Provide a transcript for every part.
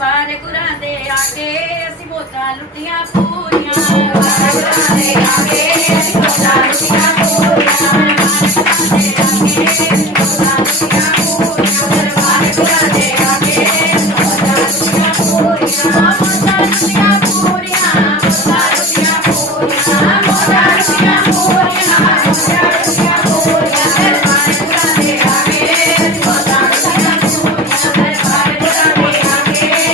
ਦਰਬਾਰ ਗੁਰਾਂ ਦੇ ਆਗੇ ਅਸੀਂ ਮੋਜਾਂ ਲੁੱਟੀਆਂ ਪੂਰੀਆਂ ਦਰਬਾਰ ਗੁਰਾਂ ਦੇ ਆਗੇ ਅਸੀਂ ਮੋਜਾਂ ਲੁੱਟੀਆਂ ਪੂਰੀਆਂ ਦਰਬਾਰ ਗੁਰਾਂ ਦੇ ਆਗੇ ਅਸੀਂ ਮੋਜਾਂ ਲੁੱਟੀਆਂ ਪੂਰੀਆਂ ਮੋਜਾਂ ਲੁੱਟੀਆਂ ਪੂਰੀਆਂ ਮੋਜਾਂ ਲੁੱਟੀਆਂ ਪੂਰੀਆਂ ਮੋਜਾਂ ਲੁੱਟੀਆਂ ਪੂਰੀਆਂ ਮੋਜਾਂ ਲੁੱਟੀਆਂ ਪੂਰੀਆਂ ਦਰਬਾਰ ਗੁਰਾਂ ਦੇ ਆਗੇ ਅਸੀਂ ਮੋਜਾਂ ਲੁੱਟੀਆਂ ਪੂਰੀਆਂ ਦਰਬਾਰ ਗੁਰਾਂ ਦੇ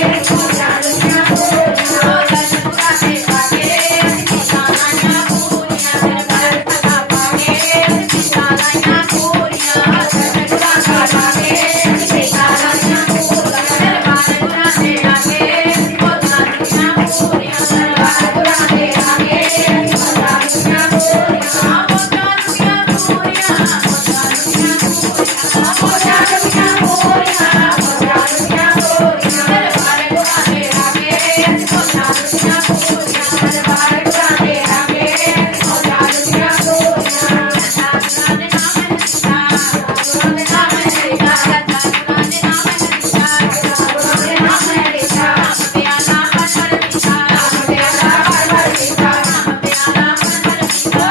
ਆਗੇ ਮੋਜਾਂ ਲੁੱਟੀਆਂ ਪੂਰੀਆਂ ਦਰਬਾਰ ਦੇ ਆਗੇ ਅਸੀਂ ਮੋਜਾਂ ਪੂਰੀਆਂ ਦਰਬਾਰ ਸਦਾ ਪਾਗੇ ਅਸੀਂ ਲਾਈਆਂ ਪੂਰੀਆਂ ਦਰਬਾਰ ਸਦਾ ਪਾਗੇ ਅਸੀਂ ਲਾਈਆਂ ਪੂਰੀਆਂ ਦਰਬਾਰ ਗੁਰਾਂ ਦੇ ਆਗੇ ਅਸੀਂ ਮੋਜਾਂ ਲੁੱਟੀਆਂ ਪੂਰੀਆਂ ਦਰਬਾਰ ਗੁਰਾਂ ਦੇ ਆਗੇ ਅਸੀਂ ਮੋਜਾਂ ਲੁੱਟੀਆਂ ਪੂਰੀਆਂ ਮੋਜਾਂ ਲੁੱਟੀਆਂ ਪੂਰੀਆਂ ਮੋਜਾਂ ਲੁੱਟੀਆਂ ਪੂਰੀਆਂ ਮੋਜਾਂ ਲੁੱਟੀਆਂ ਪੂਰੀਆਂ ਮੋਜਾਂ ਲੁੱਟੀਆਂ ਪੂਰੀਆਂ ਦਰਬਾਰ ਗੁਰਾਂ ਦੇ ਆਗੇ ਅਸੀਂ ਮੋਜਾਂ ਲੁੱਟੀਆਂ ਪੂਰੀਆਂ ਦਰਬਾਰ ਗੁਰਾਂ ਦੇ ਆਗੇ ਅਸੀਂ ਮੋਜਾਂ ਲੁੱਟੀਆਂ ਪੂਰੀਆਂ ਗੁਰਾਂ ਦੇ ਨਾਮ ਨਿਸ਼ਾ ਗੁਰਾਂ ਦੇ ਨਾਮ ਨਿਸ਼ਾ ਗੁਰਾਂ ਦੇ ਨਾਮ ਨਿਸ਼ਾ ਗੁਰਾਂ ਦੇ ਨਾਮ ਨਿਸ਼ਾ ਪਿਆਲਾ ਪਰਵਰ ਨਿਸ਼ਾ ਪਿਆਲਾ ਪਰਵਰ ਨਿਸ਼ਾ ਪਿਆਲਾ ਪਰਵਰ ਨਿਸ਼ਾ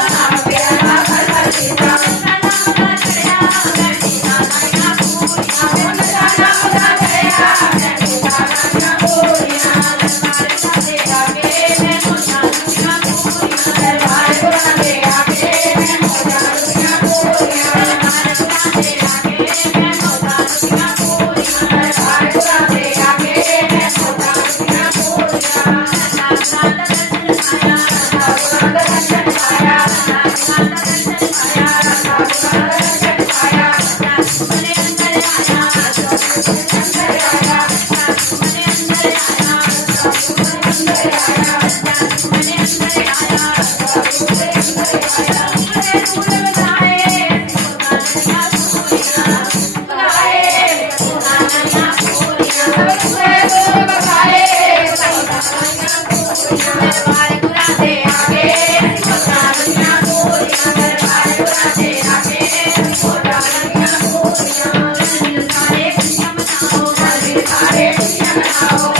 ਪਿਆਲਾ ਪਰਵਰ ਨਿਸ਼ਾ ਨਾਮ ਦਾ ਚੜਿਆ ਨਿਸ਼ਾ ਲਾਈਆਂ ਪੂਰੀਆਂ ਨਾਮ ਦਾ ਚੜਿਆ ਨਿਸ਼ਾ ਲਾਈਆਂ ਪੂਰੀਆਂ ਦਰਬਾਰ ਗੁਰਾਂ ਦੇ ਆਗੇ ਮੈਂ ਮੋਜਾਂ ਲੁੱਟੀਆਂ ਪੂਰੀਆਂ ਦਰਬਾਰ ਗੁਰਾਂ ਦੇ ਆਗੇ ਮੈਂ ਮੋਜਾਂ ਲੁੱਟੀਆਂ ਪੂਰੀਆਂ ਦਰਬਾਰ ਗੁਰਾਂ ਦੇ ਆਗੇ ਮੈਂ ਮੋਜਾਂ ਲੁੱਟੀਆਂ ਪੂਰੀਆਂ ਦਰਬਾਰ ਗੁਰਾਂ ਦੇ ਆਗੇ ਮੈਂ ਮੋਜਾਂ ਲੁੱਟੀਆਂ ਪੂਰੀਆਂ ਗੁਰਾਂ ਦਾ ਦਰਸ਼ਨ ਆਇਆ ਗੁਰਾਂ ਦਾ ਦਰਸ਼ਨ ਆਇਆ ਗੁਰਾਂ ਦਾ ਦਰਸ਼ਨ ਆਇਆ ਗੁਰਾਂ ਦਾ ਦਰਸ਼ਨ ਆਇਆ ਮਨੇ ਅੰਦਰ ਆਇਆ ਅੰਦਰ ਆਇਆ ਮਨੇ ਅੰਦਰ ਆਇਆ ਅੰਦਰ ਆਇਆ ਮਨੇ ਅੰਦਰ ਆਇਆ ਦਰਬਾਰ ਗੁਰਾਂ ਦੇ ਆਗੇ ਅਸੀਂ ਮੋਜਾਂ ਲੁੱਟੀਆਂ ਪੂਰੀਆਂ ਦਰਬਾਰ ਗੁਰਾਂ ਦੇ ਆਗੇ ਅਸੀਂ ਮੋਜਾਂ ਲੁੱਟੀਆਂ ਪੂਰੀਆਂ ਸਾਰੇ ਖੁਸ਼ੀਆਂ ਮਨਾਓ ਸਾਰੇ ਖੁਸ਼ੀਆਂ ਮਨਾਓ